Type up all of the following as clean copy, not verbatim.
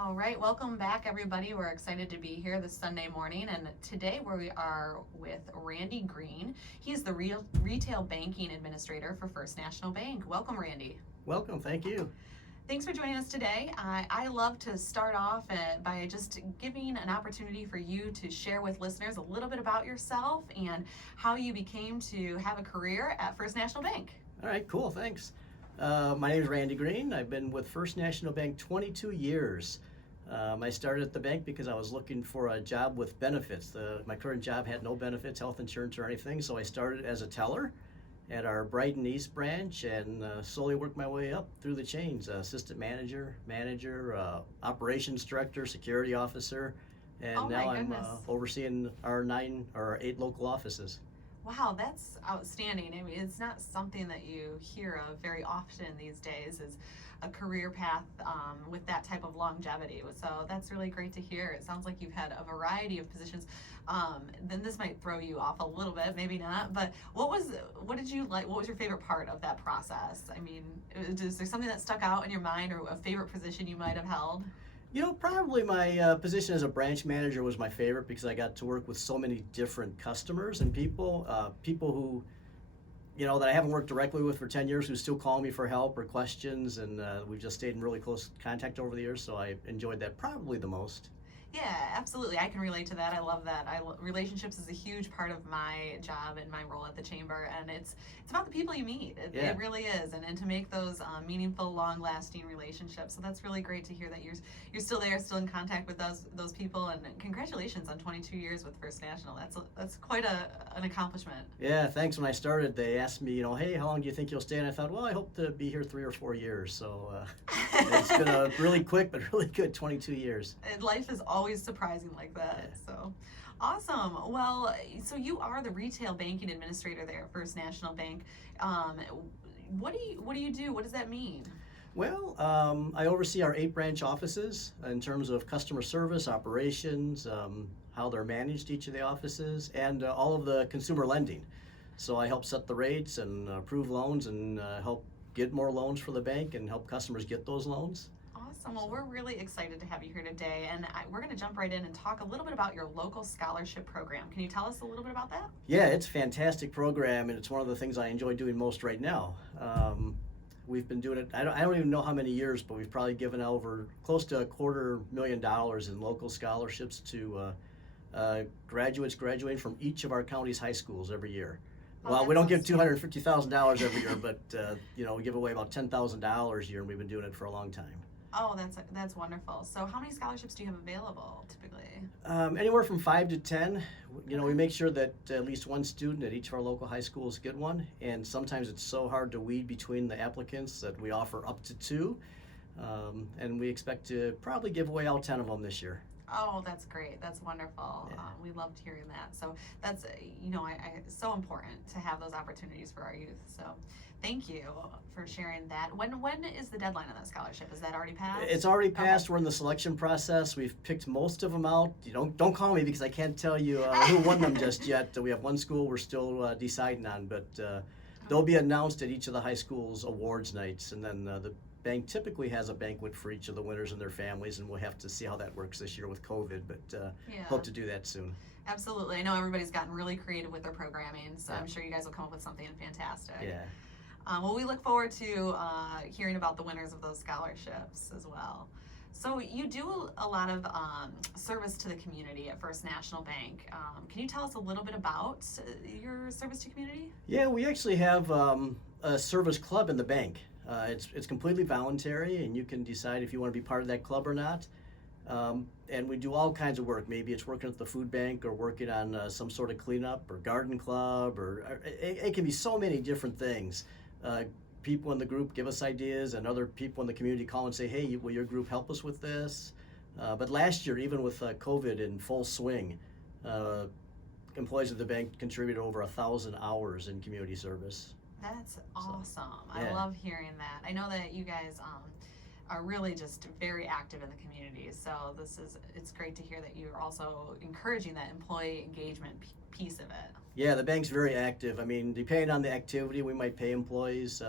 All right, welcome back, everybody. We're excited to be here this Sunday morning, and today we are with Randy Greene. He's the retail banking administrator for First National Bank. Welcome, Randy. Welcome, thank you. Thanks for joining us today. I love to start off by just giving an opportunity for you to share with listeners a little bit about yourself and how you became to have a career at First National Bank. All right, cool, thanks. My name is Randy Greene. I've been with First National Bank 22 years. I started at the bank because I was looking for a job with benefits. My current job had no benefits, health insurance or anything, so I started as a teller at our Brighton East branch and slowly worked my way up through the chains. Assistant manager, operations director, security officer, and Oh my now I'm goodness. overseeing our 8 local offices. Wow, that's outstanding. I mean, it's not something that you hear of very often these days, is a career path with that type of longevity. So that's really great to hear. It sounds like you've had a variety of positions. Then this might throw you off a little bit, maybe not. But what did you like? What was your favorite part of that process? I mean, is there something that stuck out in your mind, or a favorite position you might have held? Probably my position as a branch manager was my favorite because I got to work with so many different customers and people who, that I haven't worked directly with for 10 years who still call me for help or questions, and we've just stayed in really close contact over the years, so I enjoyed that probably the most. Yeah, absolutely. I can relate to that. I love that. Relationships is a huge part of my job and my role at the chamber, and it's about the people you meet. Yeah. It really is, and to make those meaningful, long-lasting relationships. So that's really great to hear that you're still there, still in contact with those people. And congratulations on 22 years with First National. That's quite an accomplishment. Yeah, thanks. When I started, they asked me, hey, how long do you think you'll stay? And I thought, well, I hope to be here 3 or 4 years. So it's been a really quick but really good 22 years. And life is always surprising like that. Yeah. So awesome. Well, so you are the retail banking administrator there at First National Bank. What do you do? What does that mean? Well, I oversee our 8 branch offices in terms of customer service, operations, how they're managed, each of the offices, and all of the consumer lending. So I help set the rates and approve loans and help get more loans for the bank and help customers get those loans. Awesome. Well, we're really excited to have you here today, and we're going to jump right in and talk a little bit about your local scholarship program. Can you tell us a little bit about that? Yeah, it's a fantastic program, and it's one of the things I enjoy doing most right now. We've been doing it, I don't even know how many years, but we've probably given over close to $250,000 in local scholarships to graduates graduating from each of our county's high schools every year. Oh, Well, we don't give outstanding. $250,000 every year, but we give away about $10,000 a year, and we've been doing it for a long time. Oh, that's wonderful. So how many scholarships do you have available typically? Anywhere from 5 to 10. We make sure that at least one student at each of our local high schools get one, and sometimes it's so hard to weed between the applicants that we offer up to 2, and we expect to probably give away all 10 of them this year. Oh, that's great. That's wonderful. Yeah. We loved hearing that. So that's, it's so important to have those opportunities for our youth. So thank you for sharing that. When is the deadline on that scholarship? Is that already passed? It's already passed. Okay. We're in the selection process. We've picked most of them out. Don't call me because I can't tell you who won them just yet. We have one school we're still deciding on, but they'll be announced at each of the high schools' awards nights, and then the bank typically has a banquet for each of the winners and their families, and we'll have to see how that works this year with COVID, but Yeah. hope to do that soon. Absolutely. I know everybody's gotten really creative with their programming, so Yeah. I'm sure you guys will come up with something fantastic. Yeah. Well, we look forward to hearing about the winners of those scholarships as well. So you do a lot of service to the community at First National Bank. Can you tell us a little bit about your service to community? Yeah, we actually have a service club in the bank. It's completely voluntary, and you can decide if you want to be part of that club or not. And we do all kinds of work. Maybe it's working at the food bank or working on some sort of cleanup or garden club, or it can be so many different things. People in the group give us ideas, and other people in the community call and say, hey, will your group help us with this? But last year, even with COVID in full swing, employees of the bank contributed over 1,000 hours in community service. That's awesome. Yeah. I love hearing that. I know that you guys are really just very active in the community. So it's great to hear that you're also encouraging that employee engagement piece of it. Yeah, the bank's very active. I mean, depending on the activity, we might pay employees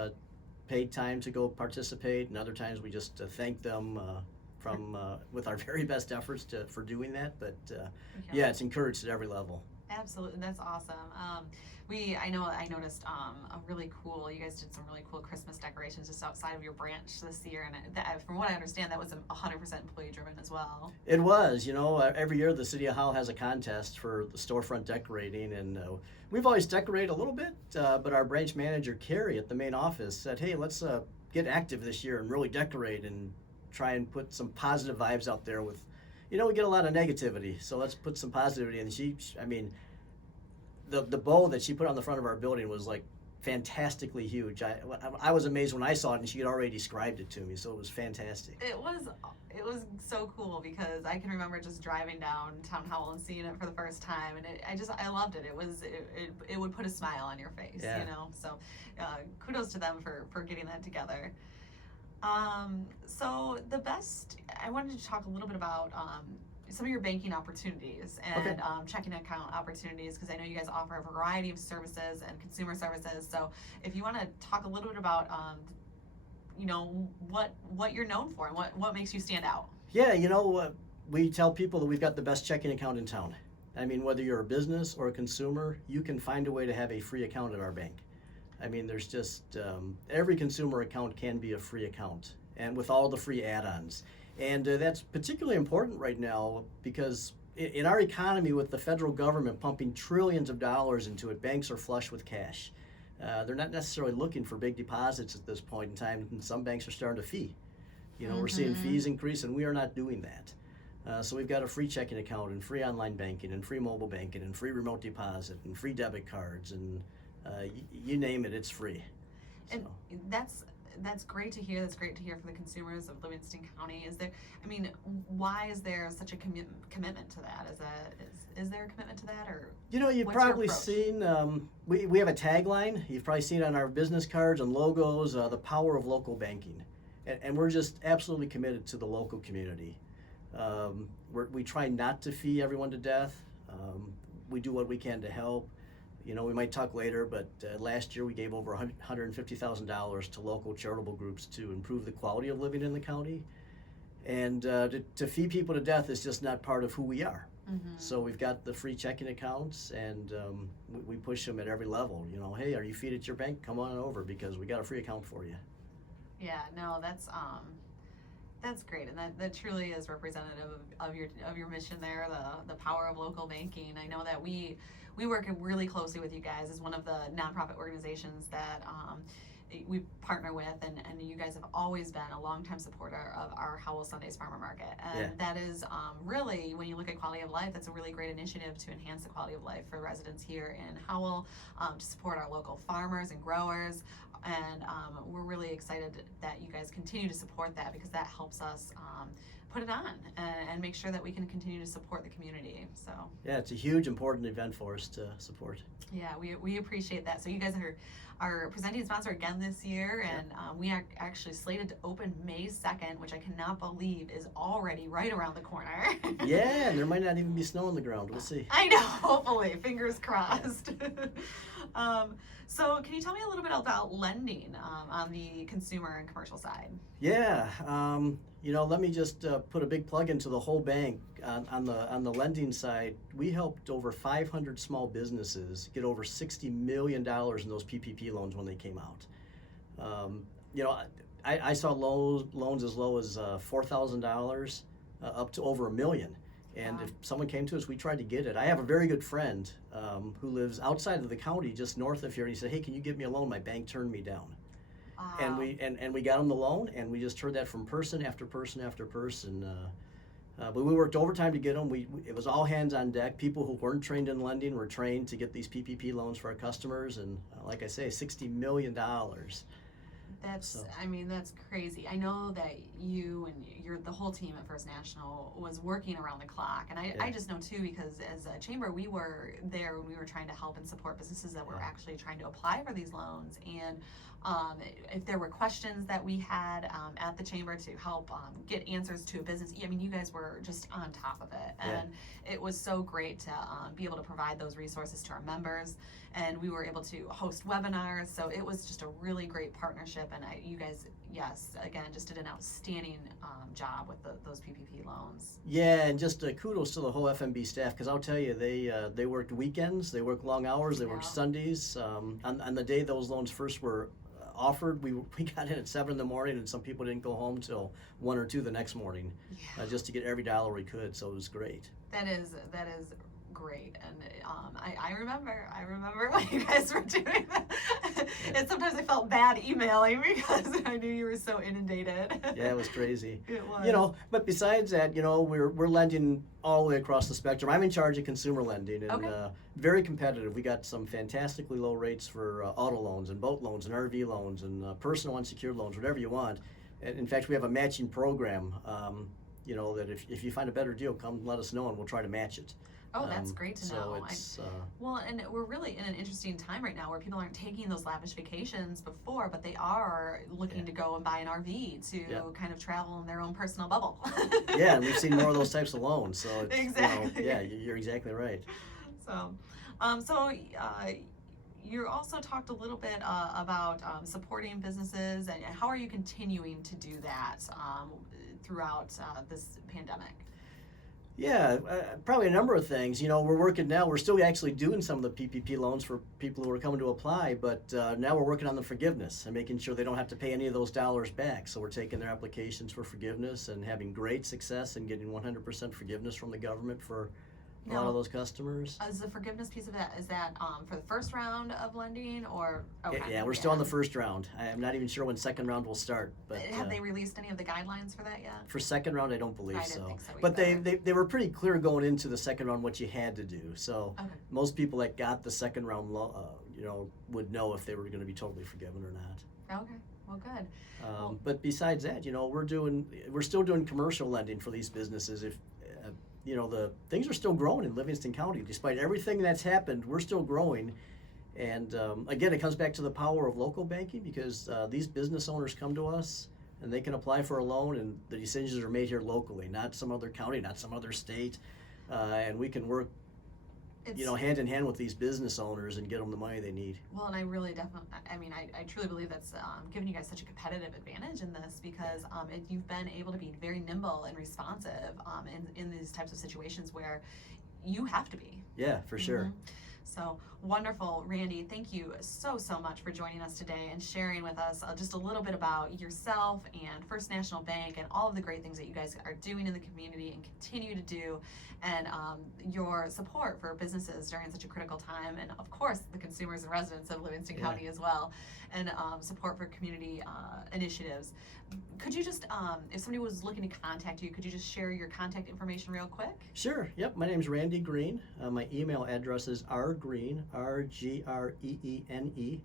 paid time to go participate, and other times we just thank them from with our very best efforts for doing that. But yeah, it's encouraged at every level. Absolutely, that's awesome. I noticed a really cool. You guys did some really cool Christmas decorations just outside of your branch this year, and from what I understand, that was 100% employee driven as well. It was, every year the city of Howell has a contest for the storefront decorating, and we've always decorated a little bit, but our branch manager Carrie at the main office said, "Hey, let's get active this year and really decorate and try and put some positive vibes out there with." We get a lot of negativity, so let's put some positivity. And the bow that she put on the front of our building was like fantastically huge. I was amazed when I saw it, and she had already described it to me, so it was fantastic. It was so cool because I can remember just driving downtown Howell and seeing it for the first time, and I loved it. It would put a smile on your face, Yeah. So kudos to them for getting that together. So I wanted to talk a little bit about some of your banking opportunities and Okay. Checking account opportunities, because I know you guys offer a variety of services and consumer services. So if you want to talk a little bit about what you're known for and what makes you stand out. Yeah, we tell people that we've got the best checking account in town. Whether you're a business or a consumer, you can find a way to have a free account at our bank. There's just every consumer account can be a free account, and with all the free add-ons. And that's particularly important right now because in our economy, with the federal government pumping trillions of dollars into it, banks are flush with cash. They're not necessarily looking for big deposits at this point in time, and some banks are starting to fee. We're seeing fees increase, and we are not doing that. So we've got a free checking account and free online banking and free mobile banking and free remote deposit and free debit cards and you name it, it's free. And that's great to hear. That's great to hear for the consumers of Livingston County. Why is there such a commitment to that? Is there a commitment to that, or you've probably seen we have a tagline. You've probably seen it on our business cards and logos, the power of local banking, and we're just absolutely committed to the local community. We try not to fee everyone to death. We do what we can to help. We might talk later, but last year we gave over $150,000 to local charitable groups to improve the quality of living in the county. And to fee people to death is just not part of who we are. Mm-hmm. So we've got the free checking accounts, and we push them at every level. Hey, are you feed at your bank? Come on over, because we got a free account for you. Yeah, no, that's great, and that truly is representative of your mission there, the power of local banking. I know that we work really closely with you guys as one of the nonprofit organizations that we partner with, and you guys have always been a longtime supporter of our Howell Sundays Farmer Market, and that is really, when you look at quality of life, that's a really great initiative to enhance the quality of life for residents here in Howell, to support our local farmers and growers. And we're really excited that you guys continue to support that, because that helps us put it on and make sure that we can continue to support the community. So yeah, it's a huge, important event for us to support. Yeah, we appreciate that. So you guys are our presenting sponsor again this year, and we are actually slated to open May 2nd, which I cannot believe is already right around the corner. Yeah, and there might not even be snow on the ground. We'll see. I know, hopefully, fingers crossed. So can you tell me a little bit about lending on the consumer and commercial side? Yeah, let me just put a big plug into the whole bank. On the lending side, we helped over 500 small businesses get over $60 million in those PPP loans when they came out. I saw loans as low as $4,000 up to over $1 million. And Wow. If someone came to us, we tried to get it. I have a very good friend who lives outside of the county, just north of here. And he said, "Hey, can you give me a loan? My bank turned me down." Wow. And we got him the loan, and we just heard that from person after person after person. But we worked overtime to get them. It was all hands on deck. People who weren't trained in lending were trained to get these PPP loans for our customers. And like I say, $60 million. That's crazy. I know that you and the whole team at First National was working around the clock, and I just know too, because as a chamber we were there when we were trying to help and support businesses that were actually trying to apply for these loans, and if there were questions that we had at the chamber to help get answers to a business, you guys were just on top of it, and it was so great to be able to provide those resources to our members, and we were able to host webinars, so it was just a really great partnership, and you guys, yes, again, just did an outstanding job job with those PPP loans. Yeah, and just kudos to the whole FMB staff, because I'll tell you, they worked weekends, they worked long hours, they worked Yeah. Sundays. On the day those loans first were offered, we got in at 7 in the morning, and some people didn't go home till 1 or 2 the next morning, Yeah. just to get every dollar we could. So it was great. That is great, and I remember when you guys were doing that. And sometimes I felt bad emailing because I knew you were so inundated. Yeah, it was crazy. It was. You know, but besides that, we're lending all the way across the spectrum. I'm in charge of consumer lending, and Okay. very competitive. We got some fantastically low rates for auto loans and boat loans and RV loans and personal unsecured loans, whatever you want. And in fact, we have a matching program. That if you find a better deal, come let us know and we'll try to match it. Oh, that's great to know. So it's Well, and we're really in an interesting time right now where people aren't taking those lavish vacations before, but they are looking Yeah. to go and buy an RV to Yeah. kind of travel in their own personal bubble. yeah, and we've seen more of those types of loans. So it's, Exactly. yeah, you're exactly right. So, you also talked a little bit about supporting businesses, and how are you continuing to do that throughout this pandemic? Yeah, probably a number of things. We're working now. We're still actually doing some of the PPP loans for people who are coming to apply, but now we're working on the forgiveness and making sure they don't have to pay any of those dollars back. So we're taking their applications for forgiveness and having great success and getting 100% forgiveness from the government for a lot of those customers. Is the forgiveness piece of that, is that for the first round of lending, or? Okay. Yeah, we're still on the first round. I'm not even sure when second round will start. But have they released any of the guidelines for that yet? for second round, I don't believe I so. didn't think so But either. they were pretty clear going into the second round what you had to do. So Okay. most people that got the second round, would know if they were going to be totally forgiven or not. Okay. Well, good. But besides that, we're still doing commercial lending for these businesses. If the things are still growing in Livingston County, despite everything that's happened, we're still growing. And again, it comes back to the power of local banking, because these business owners come to us and they can apply for a loan, and the decisions are made here locally, not some other county, not some other state, and we can work hand in hand with these business owners and get them the money they need. Well, and I really I truly believe that's given you guys such a competitive advantage in this, because you've been able to be very nimble and responsive in these types of situations where you have to be. Yeah, for sure. Mhm. So wonderful. Randy, thank you so much for joining us today and sharing with us just a little bit about yourself and First National Bank and all of the great things that you guys are doing in the community and continue to do, and your support for businesses during such a critical time, and of course the consumers and residents of Livingston Yeah. County as well, and support for community initiatives. Could you just, if somebody was looking to contact you, could you just share your contact information real quick? Sure. Yep. My name's Randy Greene. My email address is rgreene, RGREENE,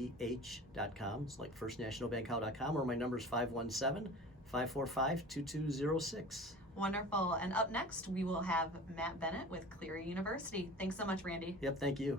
@fnbh.com. It's like firstnationalbankhowell.com, or my number is 517-545-2206. Wonderful. And up next, we will have Matt Bennett with Cleary University. Thanks so much, Randy. Yep. Thank you.